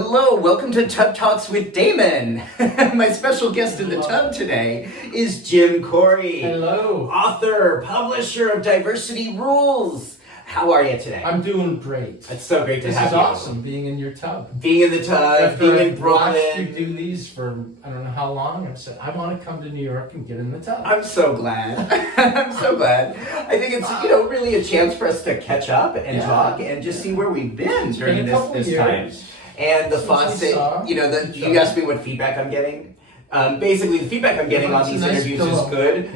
Hello, welcome to Tub Talks with Damon. My special guest in the tub today is Jim Koury. Hello. Author, publisher of Diversity Rules. How are you today? I'm doing great. It's so great to have you. This is awesome, being in your tub. Being in the tub, After being in I've Brooklyn. watched you do these for I don't know how long, I said, I want to come to New York and get in the tub. I'm so glad. I'm so glad. I think it's, really a chance for us to catch up and talk and just see where we've been during this time. And the faucet, you asked me what feedback I'm getting. Basically, the feedback I'm getting on these interviews is good,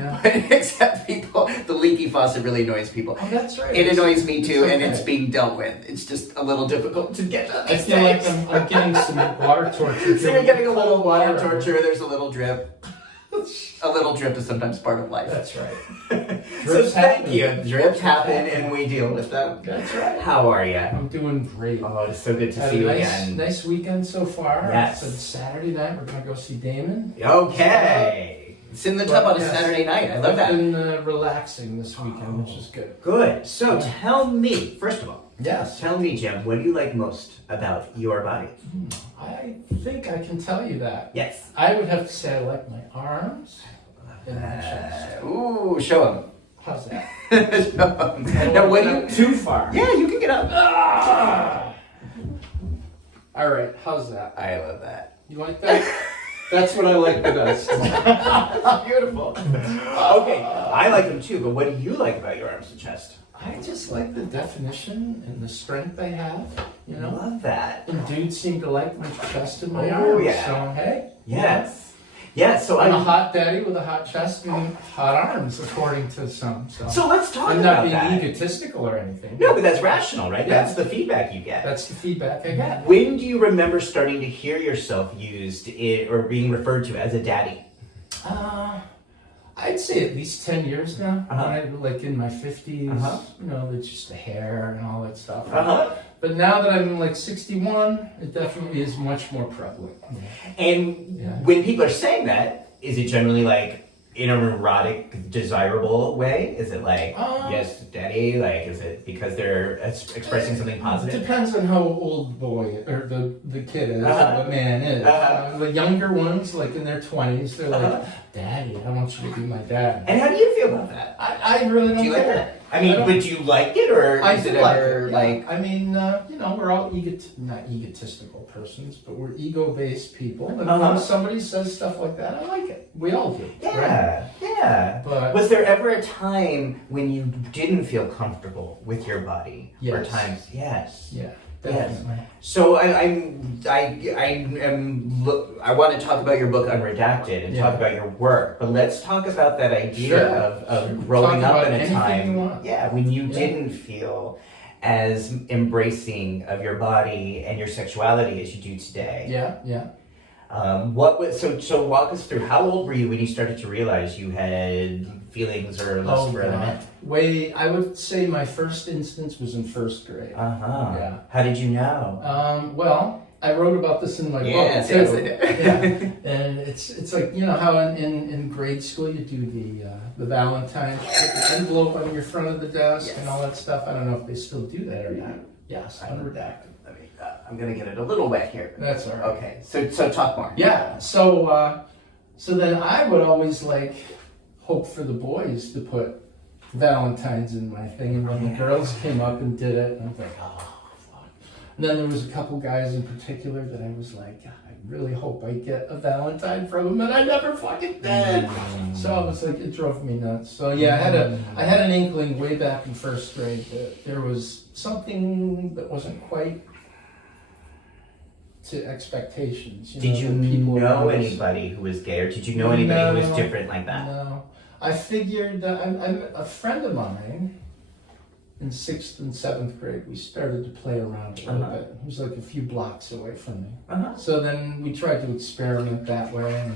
except the leaky faucet really annoys people. Oh, that's right. It annoys me too, and it's being dealt with. It's just a little difficult to get to. I feel like I'm getting some water torture. So you're getting a little water torture, there's a little drip. A little drip is sometimes part of life. That's right. So thank you. Drips happen and we deal with them. That's right. How are you? I'm doing great. Oh, it's so good to see you again. Nice weekend so far. Yes. It's Saturday night. We're going to go see Damon. Okay. It's in the tub on a Saturday night. I love that. I've been relaxing this weekend, which is good. Good. So tell me, first of all, yes. Tell me, Jim, what do you like most about your body? I think I can tell you that. Yes. I would have to say I like my arms and my chest. Ooh, show them. How's that? Show 'em. Now, what do you... Too far. Yeah, you can get up. All right, how's that? I love that. You like that? That's what I like the best. Beautiful. Okay, I like them too, but what do you like about your arms and chest? I just like the definition and the strength I have, I love that. And dudes seem to like my chest and my Oh, arms. yeah. So, hey. Yes. Yes, so I'm a hot daddy with a hot chest and hot arms, according to some. So let's talk I'm about not that. being egotistical or anything. No, but that's rational, right? Yeah. That's the feedback you get. That's the feedback I get. When do you remember starting to hear yourself used or being referred to as a daddy? I'd say at least 10 years now. Uh-huh. Like in my 50s, Uh-huh. it's just the hair and all that stuff. Uh-huh. But now that I'm like 61, it definitely is much more prevalent. And when people are saying that, is it generally like in an erotic, desirable way? Is it like, yes, daddy? Like, is it because they're expressing something positive? It depends on how old the boy or the kid is, Uh-huh. or the man is. Uh-huh. The younger ones, like in their 20s, they're like, Daddy, I want you to be my dad. And how do you feel about that? I really don't Do you like care. that? I mean, but do you like it, or I is it do like ever it, like... I mean, we're all not egotistical persons, but we're ego-based people. And when somebody says stuff like that, I like it. We all do. Yeah, right? yeah. But was there ever a time when you didn't feel comfortable with your body? Yes. Or times, yes. Yeah, definitely. Yes. So I want to talk about your book Unredacted and talk about your work, but let's talk about that idea of growing up in a time when you didn't feel as embracing of your body and your sexuality as you do today. Yeah. So walk us through, how old were you when you started to realize you had feelings or lust for other men? I would say my first instance was in first grade. Yeah. How did you know? Well, I wrote about this in my book too. Yes, I did. And it's like, how in grade school you do the Valentine's, put the envelope on your front of the desk and all that stuff. I don't know if they still do that or not. Yes, unredacted. I'm gonna get it a little wet here. That's all right. Okay, so talk more. Yeah. So then I would always hope for the boys to put Valentine's in my thing, and when the girls came up and did it, I was like, oh fuck. And then there was a couple guys in particular that I was like, I really hope I get a Valentine from them, and I never fucking did. So I was like, it drove me nuts. So yeah, I had an inkling way back in first grade that there was something that wasn't quite to expectations. Did you know anybody who was gay, or did you know anybody who was different like that? No. I figured I'm a friend of mine in 6th and 7th grade. We started to play around a little bit. He was like a few blocks away from me. So then we tried to experiment that way.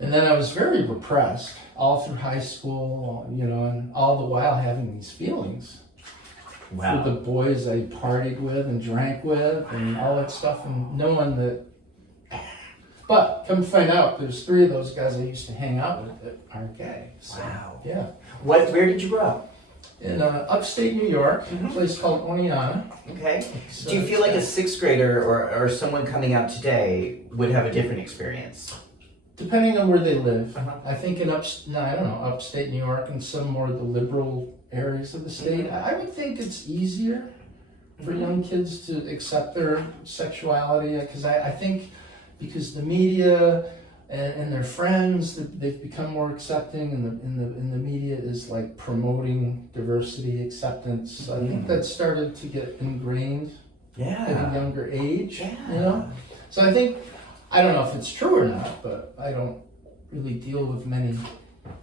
And then I was very repressed all through high school, and all the while having these feelings. Wow. For the boys I partied with and drank with and all that stuff, and knowing that. But come to find out, there's 3 of those guys I used to hang out with that aren't gay. So, wow. Yeah. Where did you grow up? in upstate New York, a place called Oneonta. Okay. So Do you feel like a sixth grader or someone coming out today would have a different experience? Depending on where they live. I think in upstate New York and some more of the liberal areas of the state, I would think it's easier for young kids to accept their sexuality, because I think because the media and their friends, they've become more accepting, and the media is like promoting diversity, acceptance. So I think that started to get ingrained at a younger age. You know, so I think, I don't know if it's true or not, but I don't really deal with many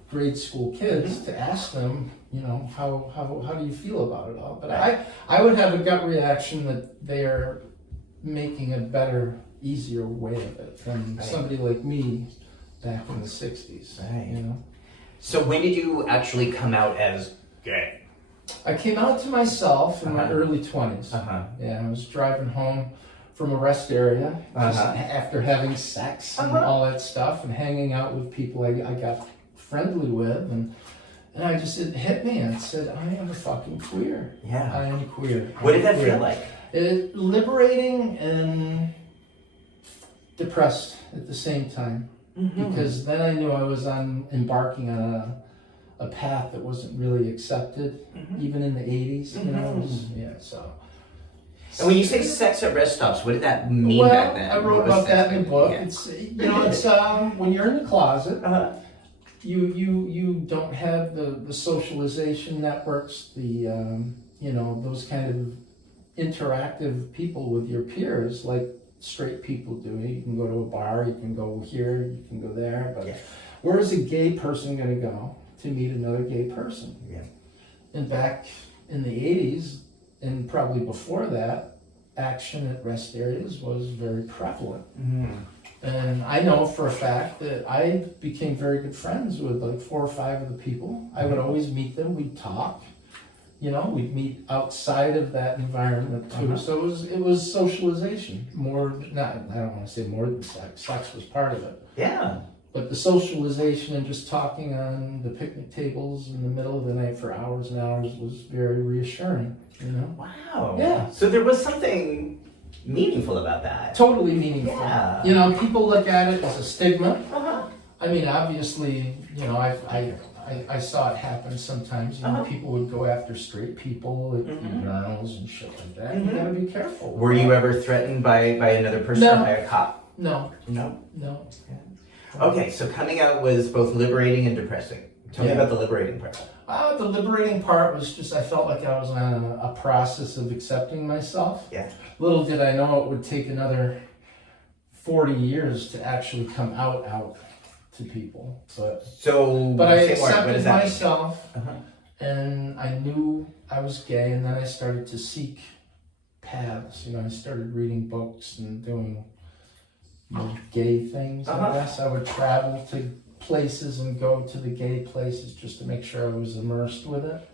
grade school kids to ask them, you know, how do you feel about it all? But I would have a gut reaction that they are making a better, easier way of it than somebody like me back in the 60s. You know? So when did you actually come out as gay? I came out to myself in my early 20s. Yeah, I was driving home from a rest area just after having sex and all that stuff and hanging out with people I got friendly with, and I just, it hit me and said, I am a fucking queer. I am queer. What did that feel like? Liberating and depressed at the same time, because then I knew I was embarking on a path that wasn't really accepted, even in the 80s. You know, so. And when you say sex at rest stops, what did that mean back then? I wrote about that in the book. It's, you know, it's when you're in the closet, you don't have the socialization networks, the you know, those kind of interactive people with your peers like straight people do. You can go to a bar, you can go here, you can go there, but where is a gay person going to go to meet another gay person? And back in the 80s, and probably before that, action at rest areas was very prevalent. And I know for a fact that I became very good friends with like 4 or 5 of the people. I would always meet them, we'd talk, you know, we'd meet outside of that environment too. So it was socialization, more, not, I don't want to say more than sex, sex was part of it. But the socialization and just talking on the picnic tables in the middle of the night for hours and hours was very reassuring, you know? Wow. So there was something meaningful about that. Totally meaningful. You know, people look at it as a stigma. I mean, obviously, you know, I saw it happen sometimes. You know, people would go after straight people at urinals and shit like that. You gotta be careful. Were you ever threatened by another person or by a cop? No. Okay, so coming out was both liberating and depressing. Tell me about the liberating part. The liberating part was just, I felt like I was on a process of accepting myself. Little did I know it would take another 40 years to actually come out to people. But I accepted myself, and I knew I was gay, and then I started to seek paths. You know, I started reading books and doing gay things, I guess. I would travel to places and go to the gay places just to make sure I was immersed with it.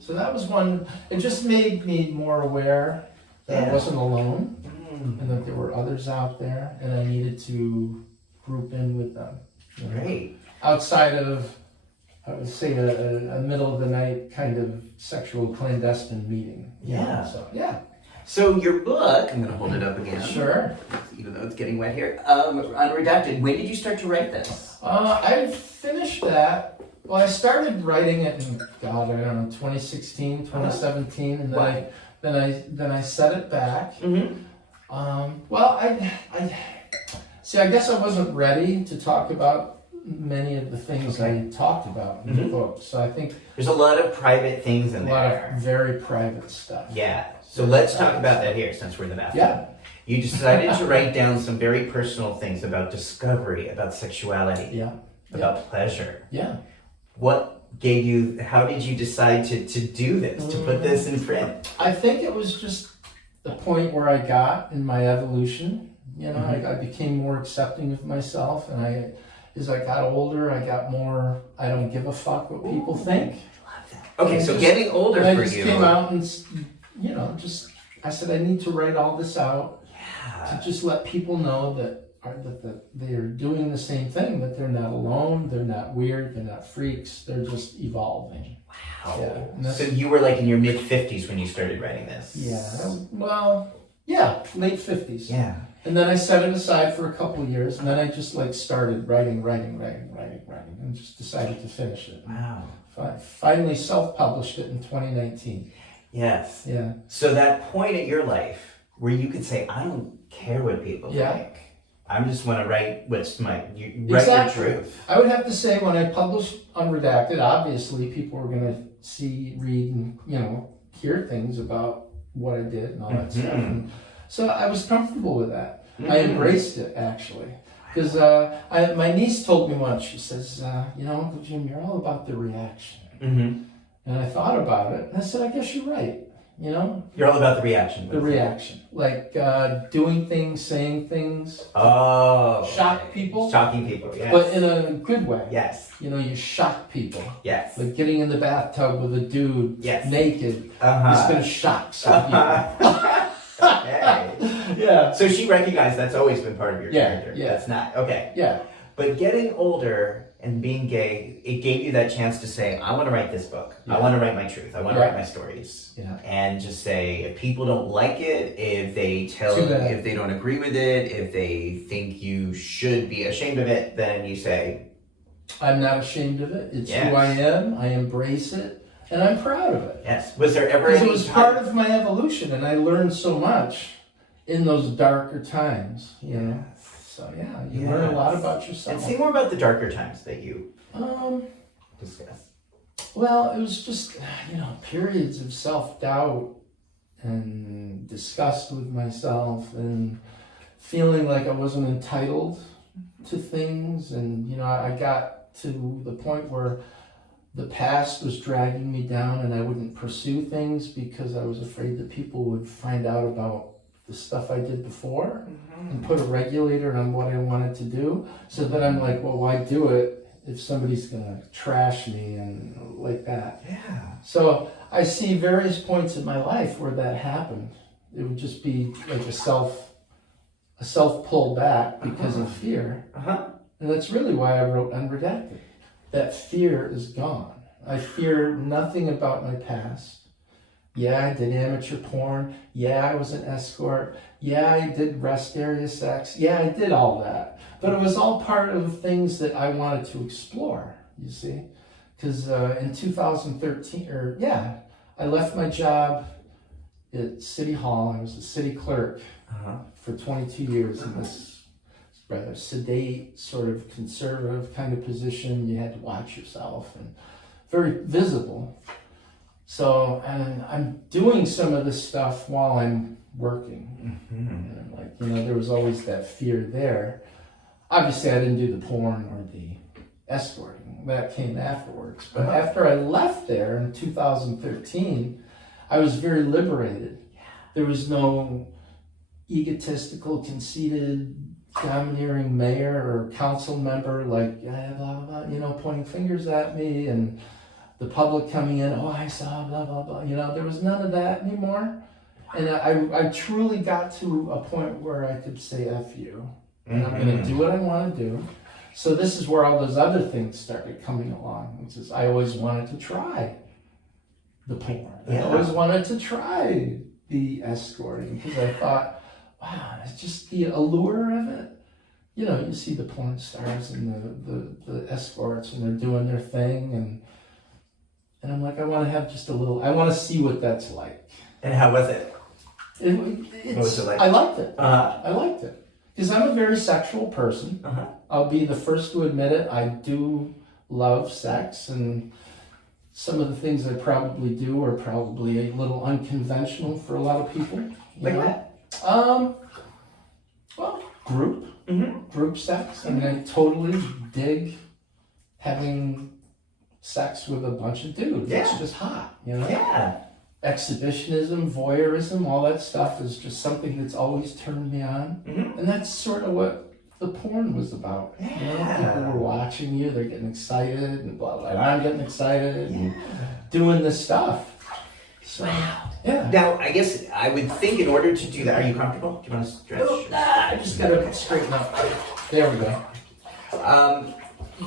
So that was one, it just made me more aware that I wasn't alone and that there were others out there, and I needed to group in with them. Great. Outside of, I would say, a middle of the night kind of sexual clandestine meeting. So your book, I'm going to hold it up again. Sure. Even though it's getting wet here. Unredacted, when did you start to write this? I finished that. Well, I started writing it in, God, I don't know, 2016, 2017, and then I set it back. Well, I guess I wasn't ready to talk about many of the things I talked about in the book. So I think there's a lot of private things in there. A lot of very private stuff. So let's talk about that here, since we're in the bathroom. You decided to write down some very personal things about discovery, about sexuality, about pleasure. What gave you, how did you decide to do this, to put this in print? I think it was just the point where I got in my evolution. You know, I became more accepting of myself, and as I got older, I got more, I don't give a fuck what people think. Love that. Okay, so getting older for you. I just came out and, you know, I said I need to write all this out to just let people know that are that they are doing the same thing, that they're not alone, they're not weird, they're not freaks, they're just evolving. Wow. Yeah, So you were like in your mid-50s when you started writing this? Yeah, well, yeah, late 50s. Yeah. And then I set it aside for a couple of years, and then I just like started writing, and just decided to finish it. Wow. Finally self-published it in 2019. Yes. Yeah. So that point in your life where you could say, I don't care what people think. I just want to write what's write your truth. I would have to say when I published Unredacted, obviously people were going to see, read, and hear things about what I did and all that stuff. And so I was comfortable with that. I embraced it actually, because my niece told me once. She says, Uncle Jim, you're all about the reaction. And I thought about it, and I said, I guess you're right. You're all about the reaction. The reaction, like doing things, saying things. Oh. Shock people. Shocking people, yes. But in a good way. Yes. You shock people. Yes. Like getting in the bathtub with a dude naked. It's going to shock some people. Okay. Yeah. So she recognized that's always been part of your character. Yeah. That's not, okay. Yeah. But getting older and being gay, it gave you that chance to say, I want to write this book. I want to write my truth. I want to write my stories. Yeah. And just say, if people don't like it, if they don't agree with it, if they think you should be ashamed of it, then you say, I'm not ashamed of it. It's who I am. I embrace it. And I'm proud of it. Yes. Was there ever Because it was part of my evolution, and I learned so much in those darker times, So you learn a lot about yourself. And say more about the darker times that you discussed. Well, it was just, periods of self-doubt and disgust with myself and feeling like I wasn't entitled to things. And, I got to the point where the past was dragging me down and I wouldn't pursue things because I was afraid that people would find out about the stuff I did before and put a regulator on what I wanted to do. So that I'm like, well, why do it if somebody's going to trash me and like that? Yeah. So I see various points in my life where that happened. It would just be like a self pull back because of fear. And that's really why I wrote Unredacted. That fear is gone. I fear nothing about my past. Yeah, I did amateur porn. Yeah, I was an escort. Yeah, I did rest area sex. Yeah, I did all that. But it was all part of things that I wanted to explore, you see. Because in 2013, I left my job at City Hall. I was a city clerk for 22 years in this rather sedate, sort of conservative kind of position. You had to watch yourself and very visible. So, and I'm doing some of this stuff while I'm working. And I'm like, there was always that fear there. Obviously, I didn't do the porn or the escorting. That came afterwards. But after I left there in 2013, I was very liberated. There was no egotistical, conceited, domineering mayor or council member like, blah, blah, blah, pointing fingers at me and the public coming in, I saw, blah, blah, blah. There was none of that anymore. And I truly got to a point where I could say, F you. And I'm going to do what I want to do. So this is where all those other things started coming along, which is I always wanted to try the porn. I always wanted to try the escorting because I thought, wow, it's just the allure of it. You see the porn stars and the escorts and they're doing their thing and I'm like, I want to have just a little, I want to see what that's like. And how was it? What was it like? I liked it. I liked it. Because I'm a very sexual person. I'll be the first to admit it. I do love sex, and some of the things I probably do are probably a little unconventional for a lot of people. Like what? Well, group sex. I mean, I totally dig having sex with a bunch of dudes. Yeah. It's just hot, Yeah. Exhibitionism, voyeurism, all that stuff is just something that's always turned me on. And that's sort of what the porn was about. People were watching you, they're getting excited, and blah, blah, blah. I'm getting excited and doing this stuff. So, wow. Yeah. Now, I guess I would think in order to do that, are you comfortable? Do you want to stretch? I just gotta straighten up. There we go.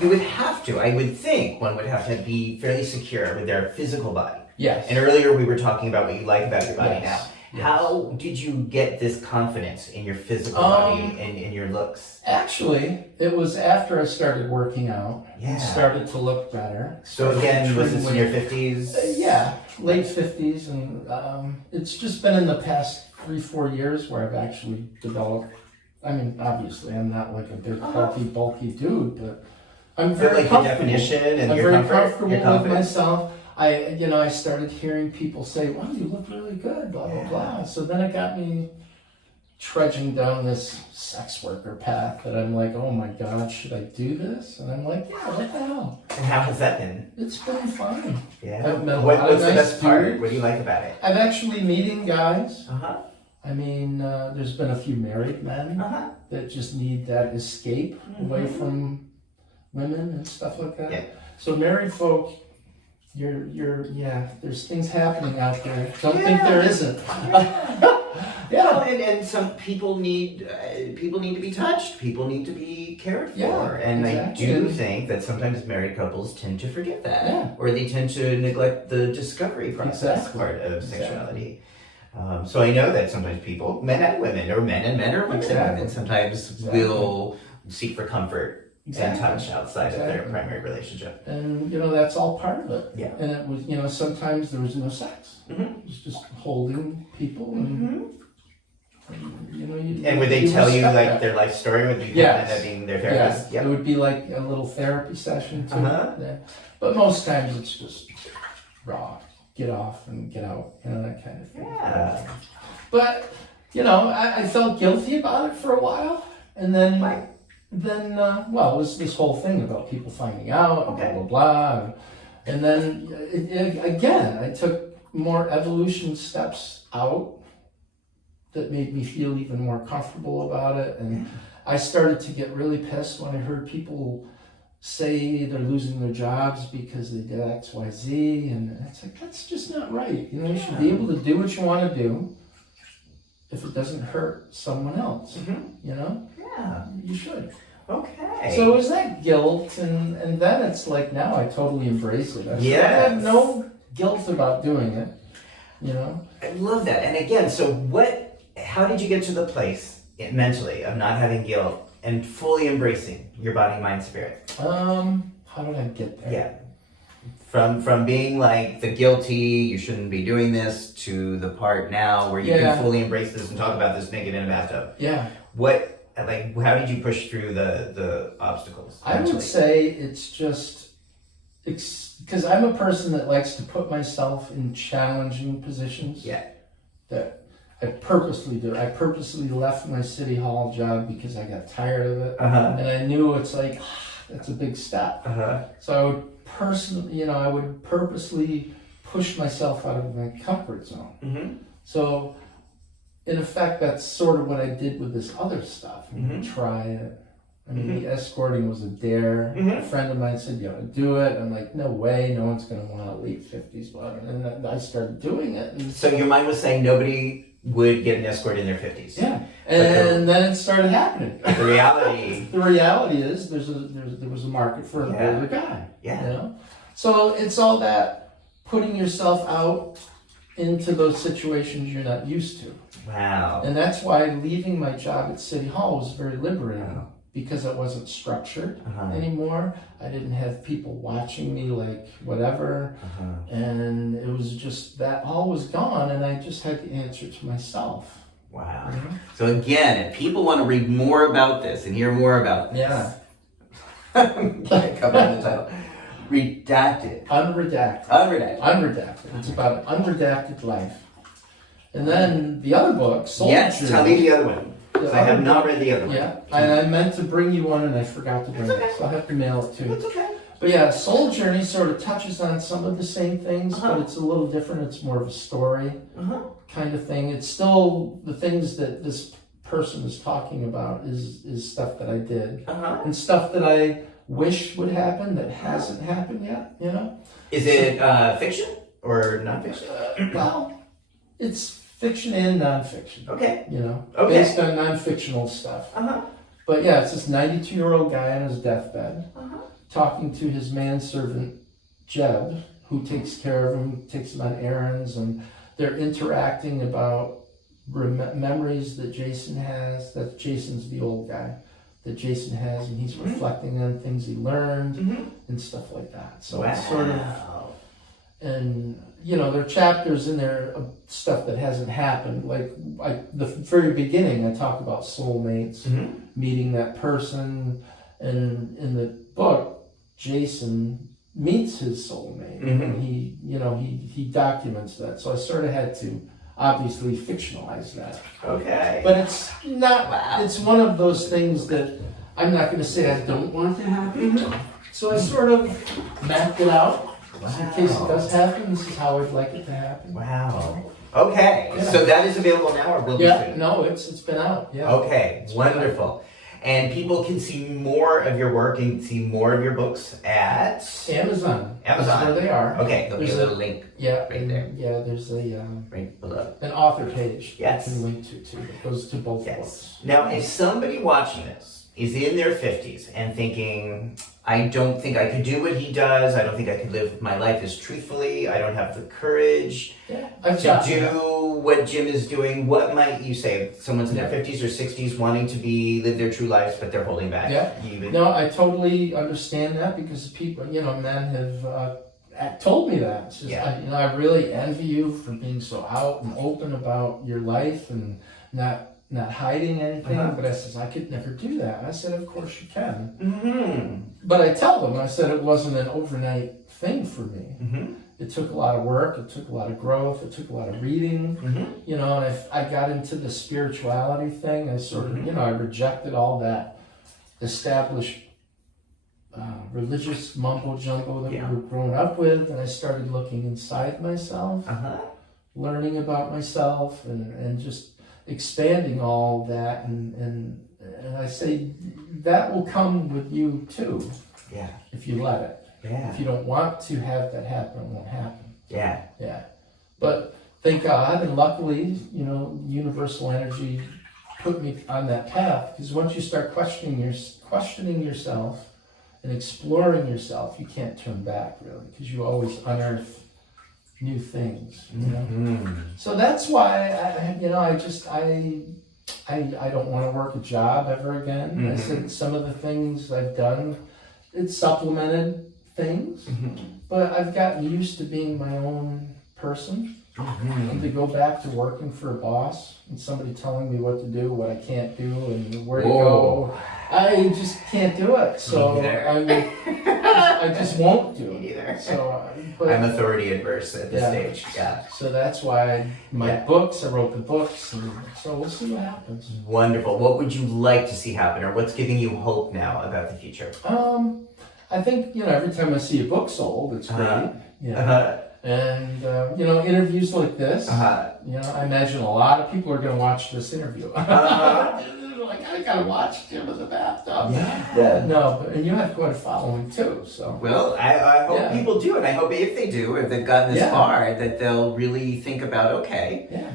You would have to, I would think, one would have to be fairly secure with their physical body. Yes. And earlier we were talking about what you like about your body Yes. now. Yes. How did you get this confidence in your physical body and in your looks? Actually, it was after I started working out. Yeah. And started to look better. So again, was this in your weight. 50s? Yeah, late 50s. And it's just been in the past 3-4 years where I've actually developed. I mean, obviously, I'm not like a big, healthy, bulky dude, but I'm very like comfortable. the definition and I'm your very comfort, comfortable your with confidence? myself. I started hearing people say, "Wow, you look really good," blah blah blah. So then it got me trudging down this sex worker path that I'm like, "Oh my God, should I do this?" And I'm like, "Yeah, what the hell?" And how has that been? It's been fun. Yeah. I've met a lot of What's the nice best part? dudes. What do you like about it? I'm actually meeting guys. Uh-huh. I mean, there's been a few married men Uh-huh. that just need that escape away from women and stuff like that. Yeah. So married folk, there's things happening out there. Don't think there isn't. Well, and some people need to be touched. People need to be cared for. Yeah, and exactly. I do think that sometimes married couples tend to forget that. Yeah. Or they tend to neglect the discovery process Exactly. part of sexuality. So I know that sometimes people, men and women, or men and men or women, Exactly. and sometimes will seek for comfort and touch outside of their Exactly. primary relationship. And that's all part of it. Yeah. And it was, sometimes there was no sex. Mm-hmm. It was just holding people and And would they tell you respect like that. their life story? Would you Yes. end up being their Yeah, therapist? it would be like a little therapy session too. Uh-huh. Yeah. But most times it's just raw, get off and get out, that kind of thing. Yeah. But I felt guilty about it for a while, and then it was this whole thing about people finding out, and blah blah blah, and then again I took more evolution steps out that made me feel even more comfortable about it, and I started to get really pissed when I heard people say they're losing their jobs because they did X, Y, Z, and it's like, that's just not right. You should be able to do what you want to do if it doesn't hurt someone else. Yeah. You should. Okay. So it was that guilt, and then it's like now I totally embrace it. I Yes. have no guilt about doing it. I love that. And again, so how did you get to the place mentally of not having guilt and fully embracing your body, mind, spirit? How did I get there? Yeah. From being like the guilty, you shouldn't be doing this, to the part now where you can fully embrace this and talk about this naked in a bathtub. Yeah. How did you push through the obstacles? I would say it's just because I'm a person that likes to put myself in challenging positions. Yeah. That I purposely do. I purposely left my city hall job because I got tired of it, and I knew it's like that's a big step. So I would I would purposely push myself out of my comfort zone. Mm-hmm. So, in effect, that's sort of what I did with this other stuff. Try it. I mean, the escorting was a dare. A friend of mine said, "You ought to do it." I'm like, "No way! No one's going to want to leave 50s." And then I started doing it. And So your mind was saying nobody would get an escort in their 50s. yeah, and then it started happening. The reality. The reality is, there was a market for an older guy. Yeah. So it's all that putting yourself out into those situations you're not used to. Wow. And that's why leaving my job at City Hall was very liberating, because it wasn't structured anymore. I didn't have people watching me like whatever. And it was just that all was gone, and I just had to answer to myself. Wow. So again, if people want to read more about this and hear more about this, can't cover the title. Redacted. Unredacted. It's about an unredacted life. And then the other book, Soul Journey. Tell me the other one. I have not read the other one. Yeah, and I meant to bring you one, and I forgot to bring it, so I'll have to mail it too. It's okay. But yeah, Soul Journey sort of touches on some of the same things, but it's a little different. It's more of a story kind of thing. It's still the things that this person is talking about is stuff that I did, and stuff that I wish would happen that hasn't happened yet. Is it fiction or nonfiction? Well, it's fiction and nonfiction. Okay. You know, Okay. based on non-fictional stuff. Uh-huh. But yeah, it's this 92-year-old guy on his deathbed talking to his manservant, Jeb, who takes care of him, takes him on errands, and they're interacting about memories that Jason has, that Jason's the old guy, that Jason has, and he's reflecting on things he learned and stuff like that. So it's sort of, and you know, there are chapters in there of stuff that hasn't happened. Like the very beginning, I talk about soulmates, meeting that person, and in the book, Jason meets his soulmate, and he, you know, he documents that. So I sort of had to obviously fictionalize that. Okay. But it's not, it's one of those things that I'm not going to say I don't want to happen. So I sort of mapped it out. In case it does happen, this is how I'd like it to happen. Wow. Okay. Yeah. So that is available now or will be soon? No, it's been out. Yeah. Okay. Wonderful. And people can see more of your work and see more of your books at Amazon. Amazon. That's where they are. Okay, there'll be a little link right there. Yeah, there's a right below. an author page. Yes. You can link to too. It goes to both books. Now, if somebody watching this is in their 50s and thinking, I don't think I could do what he does, I don't think I could live my life as truthfully, I don't have the courage to do what Jim is doing, what might you say? If someone's in their 50s or 60s wanting to live their true lives, but they're holding back. No, I totally understand that because people, you know, men have told me that. It's just, I really envy you for being so out and open about your life and not hiding anything. But I says, I could never do that. I said, of course you can. But I tell them, I said it wasn't an overnight thing for me. It took a lot of work, it took a lot of growth, it took a lot of reading. You know, and I got into the spirituality thing. I sort of, you know, I rejected all that established religious mumbo jumbo that we were growing up with, and I started looking inside myself, learning about myself, and just expanding all that, and I say that will come with you too, if you let it. If you don't want to have that happen, it won't happen. But thank God, and luckily, you know, universal energy put me on that path, because once you start questioning yourself and exploring yourself, you can't turn back really, because you always unearth new things, you know. So that's why I don't want to work a job ever again. I said some of the things I've done, it's supplemented things, but I've gotten used to being my own person. And to go back to working for a boss and somebody telling me what to do, what I can't do, and where to go, I just can't do it. So I just won't do it either. So, but I'm authority adverse at this stage. So that's why my books. I wrote the books, and so we'll see what happens. Wonderful. What would you like to see happen, or what's giving you hope now about the future? I think, you know, every time I see a book sold, it's great. And, you know, interviews like this, you know, I imagine a lot of people are going to watch this interview. Like, I got to watch Jim in the bathtub. No, and you have quite a following too, so. Well, I hope people do, and I hope if they do, if they've gotten this far, that they'll really think about, okay,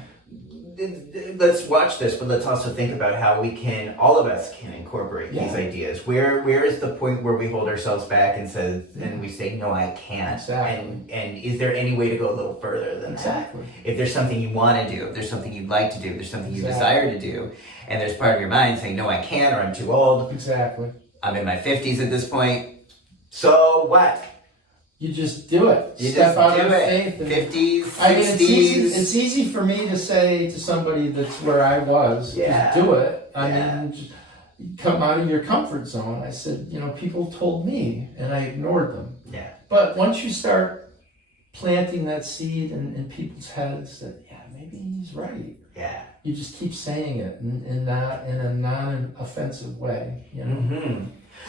let's watch this, but let's also think about how we can, all of us can incorporate these ideas. Where is the point where we hold ourselves back and we say, no, I can't. And is there any way to go a little further than that? If there's something you want to do, if there's something you'd like to do, if there's something you desire to do, and there's part of your mind saying, no, I can't, or I'm too old. I'm in my 50s at this point. So what? You just do it. You Step just out do of it. faith. 50s, 60s. I mean, it's easy for me to say to somebody that's where I was, just do it. I mean, just come out of your comfort zone. I said, you know, people told me, and I ignored them. But once you start planting that seed in people's heads that, maybe he's right. You just keep saying it in a non-offensive way, you know.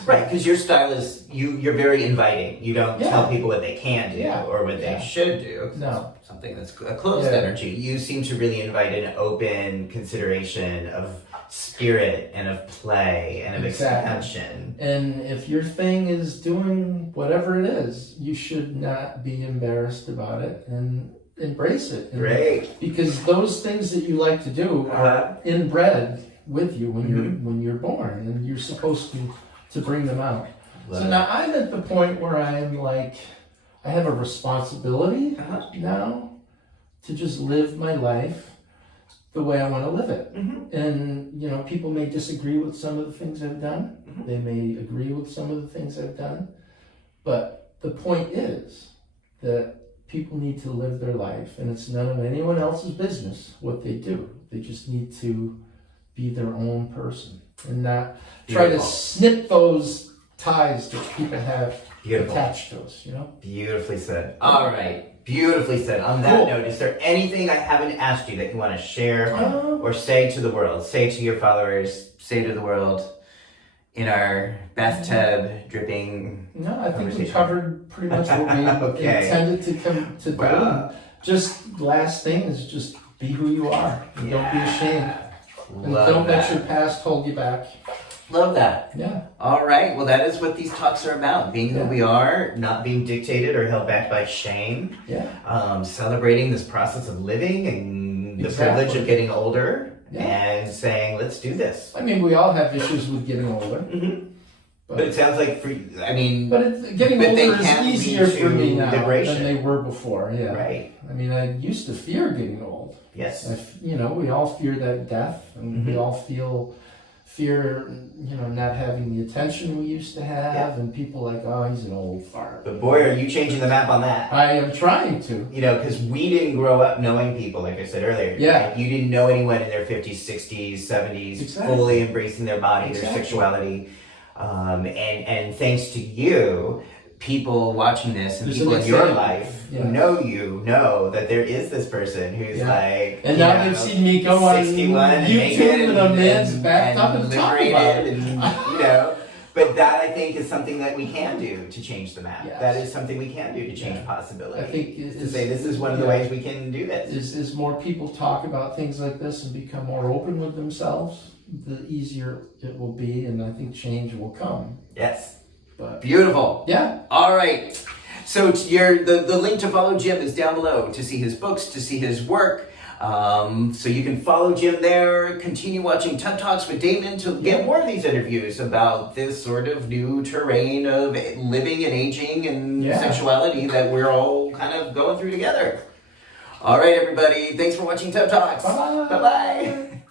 Right, because your style is, you're very inviting. You don't tell people what they can do or what they should do. No. Something that's a closed energy. You seem to really invite an open consideration of spirit and of play and of expansion. And if your thing is doing whatever it is, you should not be embarrassed about it and embrace it. Great. Because those things that you like to do are inbred with you when you're born, and you're supposed to bring them out. So now I'm at the point where I'm like, I have a responsibility now to just live my life the way I want to live it. And, you know, people may disagree with some of the things I've done. They may agree with some of the things I've done. But the point is that people need to live their life, and it's none of anyone else's business what they do. They just need to be their own person and not try to snip those ties that people have attached to us, you know? Beautifully said. All right. Beautifully said. On that note, is there anything I haven't asked you that you want to share or say to the world? Say to your followers, say to the world in our bathtub dripping. No, I think we covered pretty much what we intended to come to do. Just last thing is just be who you are. And don't be ashamed. And don't let your past hold you back. Love that. Yeah. All right. Well, that is what these talks are about. Being who we are, not being dictated or held back by shame. Yeah. Celebrating this process of living and the privilege of getting older and saying, let's do this. I mean, we all have issues with getting older. But it sounds like, getting older is easier for me now liberation than they were before. Yeah. Right. I mean, I used to fear getting old. Yes. You know, we all fear that death, and we all fear, you know, not having the attention we used to have, and people like, oh, he's an old fart. But boy, are you changing the map on that. I am trying to. You know, because we didn't grow up knowing people, like I said earlier. Yeah. Right? You didn't know anyone in their 50s, 60s, 70s, fully embracing their body, their sexuality. And thanks to you, people watching this and people in your life who know you know that there is this person who's like, and now they've seen me go on 61 and YouTube and a man's backed up and talk about it. And, you know, but that I think is something that we can do to change the map. That is something we can do to change possibility. I think to say this is one of the ways we can do this. As more people talk about things like this and become more open with themselves, the easier it will be, and I think change will come. Yes. But beautiful. Yeah. All right. So the link to follow Jim is down below to see his books, to see his work. So you can follow Jim there. Continue watching Tub Talks with Damon to get more of these interviews about this sort of new terrain of living and aging and sexuality that we're all kind of going through together. All right, everybody. Thanks for watching Tub Talks. Bye. Bye-bye.